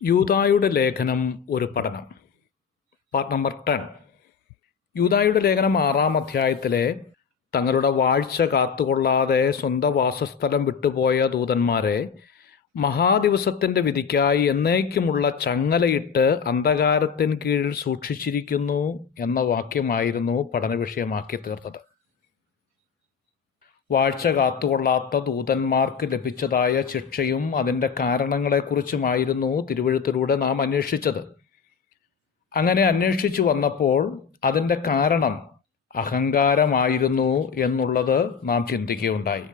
യൂദായുടെ ലേഖനം ഒരു പഠനം. Part number 10. യൂദായുടെ ലേഖനം 6-ാം അധ്യായത്തിലെ തങ്ങളുടെ വാഴ്ച കാത്തുകൊള്ളാതെ സ്വന്തം വാസസ്ഥലം വിട്ടുപോയ ദൂതന്മാരെ മഹാദിവസത്തിന്റെ വിധിക്കായി എന്നേക്കുമുള്ള ചങ്ങലയിട്ട് അന്ധകാരത്തിന് കീഴിൽ സൂക്ഷിച്ചിരിക്കുന്നു എന്ന വാക്യമായിരുന്നു പഠന വിഷയമാക്കി തീർത്തത്. വാഴ്ച കാത്തുകൊള്ളാത്ത ദൂതന്മാർക്ക് ലഭിച്ചതായ ശിക്ഷയും അതിൻ്റെ കാരണങ്ങളെക്കുറിച്ചുമായിരുന്നു തിരുവെഴുത്തിലൂടെ നാം അന്വേഷിച്ചത്. അങ്ങനെ അന്വേഷിച്ചു വന്നപ്പോൾ അതിൻ്റെ കാരണം അഹങ്കാരമായിരുന്നു എന്നുള്ളത് നാം ചിന്തിക്കുകയുണ്ടായി.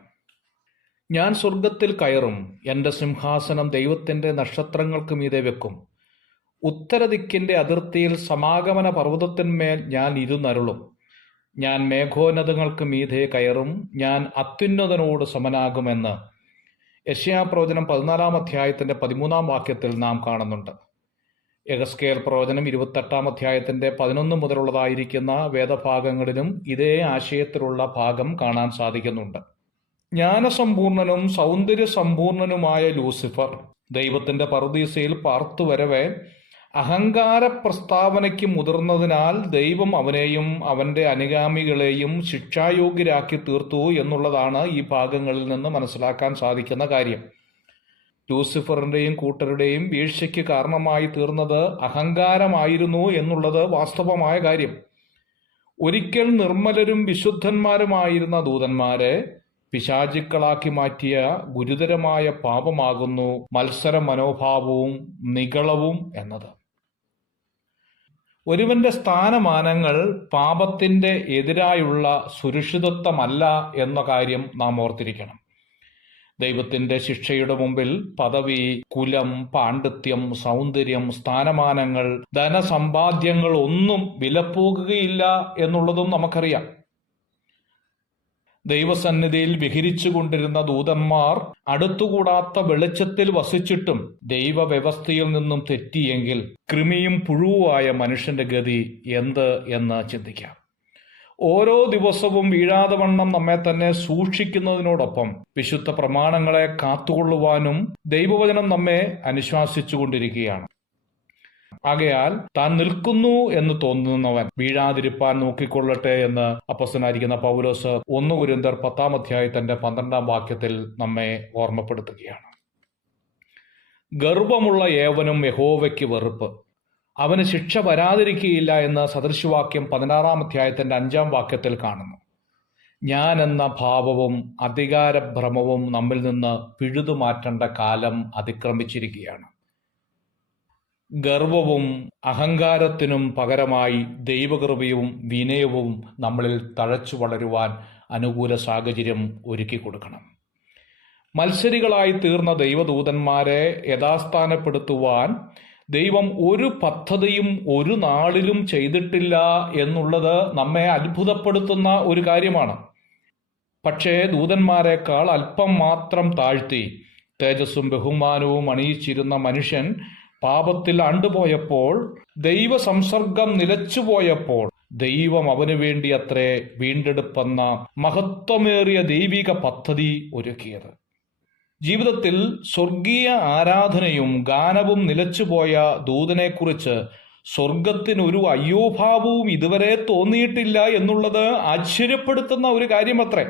ഞാൻ സ്വർഗത്തിൽ കയറും, എൻ്റെ സിംഹാസനം ദൈവത്തിൻ്റെ നക്ഷത്രങ്ങൾക്ക് മീതെ വെക്കും. ഉത്തരദിക്കിൻ്റെ അതിർത്തിയിൽ സമാഗമന പർവ്വതത്തിന്മേൽ ഞാൻ ഇരുന്നരുളും. ഞാൻ മേഘോന്നതങ്ങൾക്ക് മീതെ കയറും, ഞാൻ അത്യുന്നതനോട് സമനാകുമെന്ന് യെശയ്യാപ്രവചനം 14-ാം അധ്യായത്തിൻ്റെ 13-ാം വാക്യത്തിൽ നാം കാണുന്നുണ്ട്. യെഹെസ്കേൽ പ്രവചനം 28-ാം അധ്യായത്തിൻ്റെ 11 മുതലുള്ളതായിരിക്കുന്ന വേദഭാഗങ്ങളിലും ഇതേ ആശയത്തിലുള്ള ഭാഗം കാണാൻ സാധിക്കുന്നുണ്ട്. ജ്ഞാനസമ്പൂർണനും സൗന്ദര്യസമ്പൂർണനുമായ ലൂസിഫർ ദൈവത്തിൻ്റെ പറുദീസയിൽ പാർത്തുവരവെ അഹങ്കാര പ്രസ്താവനയ്ക്ക് മുതിർന്നതിനാൽ ദൈവം അവനെയും അവൻ്റെ അനുഗാമികളെയും ശിക്ഷായോഗ്യരാക്കി തീർത്തു എന്നുള്ളതാണ് ഈ ഭാഗങ്ങളിൽ നിന്ന് മനസ്സിലാക്കാൻ സാധിക്കുന്ന കാര്യം. ലൂസിഫറിൻ്റെയും കൂട്ടരുടെയും വീഴ്ചയ്ക്ക് കാരണമായി തീർന്നത് അഹങ്കാരമായിരുന്നു എന്നുള്ളത് വാസ്തവമായ കാര്യം. ഒരിക്കൽ നിർമ്മലരും വിശുദ്ധന്മാരുമായിരുന്ന ദൂതന്മാരെ പിശാചുക്കളാക്കി മാറ്റിയ ഗുരുതരമായ പാപമാകുന്നു മത്സര മനോഭാവവും നിഗളവും എന്നത്. ഒരുവന്റെ സ്ഥാനമാനങ്ങൾ പാപത്തിന്റെ എതിരായുള്ള സുരക്ഷിതത്വമല്ല എന്ന കാര്യം നാം ഓർത്തിരിക്കണം. ദൈവത്തിന്റെ ശിക്ഷയുടെ മുമ്പിൽ പദവി, കുലം, പാണ്ഡിത്യം, സൗന്ദര്യം, സ്ഥാനമാനങ്ങൾ, ധനസമ്പാദ്യങ്ങൾ ഒന്നും വിലപ്പോകുകയില്ല എന്നുള്ളതും നമുക്കറിയാം. ദൈവസന്നിധിയിൽ വിഹരിച്ചു കൊണ്ടിരുന്ന ദൂതന്മാർ അടുത്തുകൂടാത്ത വെളിച്ചത്തിൽ വസിച്ചിട്ടും ദൈവവ്യവസ്ഥയിൽ നിന്നും തെറ്റിയെങ്കിൽ കൃമിയും പുഴുവായ മനുഷ്യന്റെ ഗതി എന്ത് എന്ന് ചിന്തിക്കാം. ഓരോ ദിവസവും വീഴാതെ വണ്ണം നമ്മെ തന്നെ സൂക്ഷിക്കുന്നതിനോടൊപ്പം വിശുദ്ധ പ്രമാണങ്ങളെ കാത്തുകൊള്ളുവാനും ദൈവവചനം നമ്മെ അനുശാസിച്ചു കൊണ്ടിരിക്കുകയാണ്. ആകയാൽ താൻ നിൽക്കുന്നു എന്ന് തോന്നുന്നവൻ വീഴാതിരിപ്പാൻ നോക്കിക്കൊള്ളട്ടെ എന്ന് അപ്പോസ്തലനായിരിക്കുന്ന പൗലോസ് 1 കൊരിന്ത്യർ 10-ാം അധ്യായത്തിന്റെ 12-ാം വാക്യത്തിൽ നമ്മെ ഓർമ്മപ്പെടുത്തുകയാണ്. ഗർവമുള്ള ഏവനും യഹോവയ്ക്ക് വെറുപ്പ്, അവന് ശിക്ഷ വരാതിരിക്കുകയില്ല എന്ന് സദൃശവാക്യം 16-ാം അധ്യായത്തിന്റെ 5-ാം വാക്യത്തിൽ കാണുന്നു. ഞാൻ എന്ന ഭാവവും അധികാരഭ്രമവും നമ്മിൽ നിന്ന് പിഴുതുമാറ്റേണ്ട കാലം അതിക്രമിച്ചിരിക്കുകയാണ്. ഗർവവും അഹങ്കാരത്തിനും പകരമായി ദൈവകൃപയും വിനയവും നമ്മളിൽ തഴച്ചു വളരുവാൻ അനുകൂല സാഹചര്യം ഒരുക്കി കൊടുക്കണം. മത്സരികളായി തീർന്ന ദൈവദൂതന്മാരെ യഥാസ്ഥാനപ്പെടുത്തുവാൻ ദൈവം ഒരു പദ്ധതിയും ഒരു നാളിലും ചെയ്തിട്ടില്ല എന്നുള്ളത് നമ്മെ അത്ഭുതപ്പെടുത്തുന്ന ഒരു കാര്യമാണ്. പക്ഷേ ദൂതന്മാരെക്കാൾ അല്പം മാത്രം താഴ്ത്തി തേജസ്സും ബഹുമാനവും അണിയിച്ചിരുന്ന മനുഷ്യൻ പാപത്തിൽ അണ്ടുപോയപ്പോൾ, ദൈവ സംസർഗം നിലച്ചുപോയപ്പോൾ ദൈവം അവന് വേണ്ടി അത്രേ വീണ്ടെടുപ്പെന്ന മഹത്വമേറിയ ദൈവിക പദ്ധതി ഒരുക്കിയത്. ജീവിതത്തിൽ സ്വർഗീയ ആരാധനയും ഗാനവും നിലച്ചുപോയ ദൂതനെക്കുറിച്ച് സ്വർഗത്തിനൊരു അയ്യോഭാവവും ഇതുവരെ തോന്നിയിട്ടില്ല എന്നുള്ളത് ആശ്ചര്യപ്പെടുത്തുന്ന ഒരു കാര്യമത്രേ.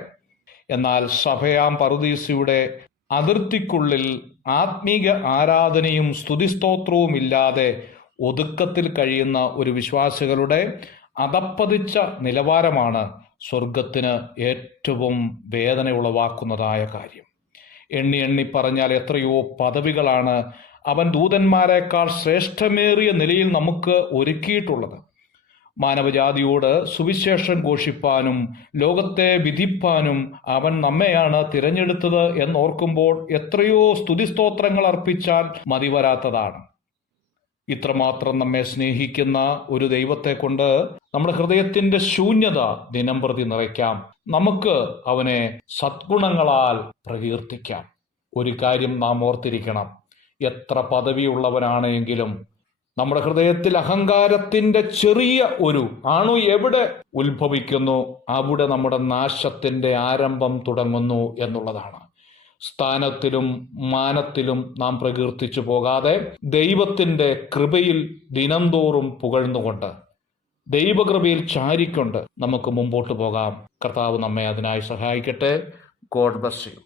എന്നാൽ സഭയാം പറുദീസയുടെ അതിർത്തിക്കുള്ളിൽ ആത്മീക ആരാധനയും സ്തുതിസ്തോത്രവും ഇല്ലാതെ ഒതുക്കത്തിൽ കഴിയുന്ന ഒരു വിശ്വാസികളുടെ അധപ്പതിച്ച നിലവാരമാണ് സ്വർഗത്തിന് ഏറ്റവും വേദന ഉളവാക്കുന്നതായ കാര്യം. എണ്ണി എണ്ണി പറഞ്ഞാൽ എത്രയോ പദവികളാണ് അവൻ ദൂതന്മാരെക്കാൾ ശ്രേഷ്ഠമേറിയ നിലയിൽ നമുക്ക് ഒരുക്കിയിട്ടുള്ളത്. മാനവജാതിയോട് സുവിശേഷം ഘോഷിപ്പാനും ലോകത്തെ വിധിപ്പാനും അവൻ നമ്മെയാണ് തിരഞ്ഞെടുത്തത് എന്നോർക്കുമ്പോൾ എത്രയോ സ്തുതിസ്തോത്രങ്ങൾ അർപ്പിച്ചാൽ മതിവരാത്തതാണ്. ഇത്രമാത്രം നമ്മെ സ്നേഹിക്കുന്ന ഒരു ദൈവത്തെ കൊണ്ട് നമ്മുടെ ഹൃദയത്തിന്റെ ശൂന്യത ദിനം പ്രതി നിറയ്ക്കാം. നമുക്ക് അവനെ സദ്ഗുണങ്ങളാൽ പ്രകീർത്തിക്കാം. ഒരു കാര്യം നാം ഓർത്തിരിക്കണം, എത്ര പദവിയുള്ളവനാണെങ്കിലും നമ്മുടെ ഹൃദയത്തിൽ അഹങ്കാരത്തിന്റെ ചെറിയ ഒരു അണു എവിടെ ഉത്ഭവിക്കുന്നു അവിടെ നമ്മുടെ നാശത്തിന്റെ ആരംഭം തുടങ്ങുന്നു എന്നുള്ളതാണ്. സ്ഥാനത്തിലും മാനത്തിലും നാം പ്രകീർത്തിച്ചു പോകാതെ ദൈവത്തിൻ്റെ കൃപയിൽ ദിനംതോറും പുകഴ്ന്നുകൊണ്ട് ദൈവകൃപയിൽ ചാരിക്കൊണ്ട് നമുക്ക് മുമ്പോട്ട് പോകാം. കർത്താവ് നമ്മെ അതിനായി സഹായിക്കട്ടെ. God bless you.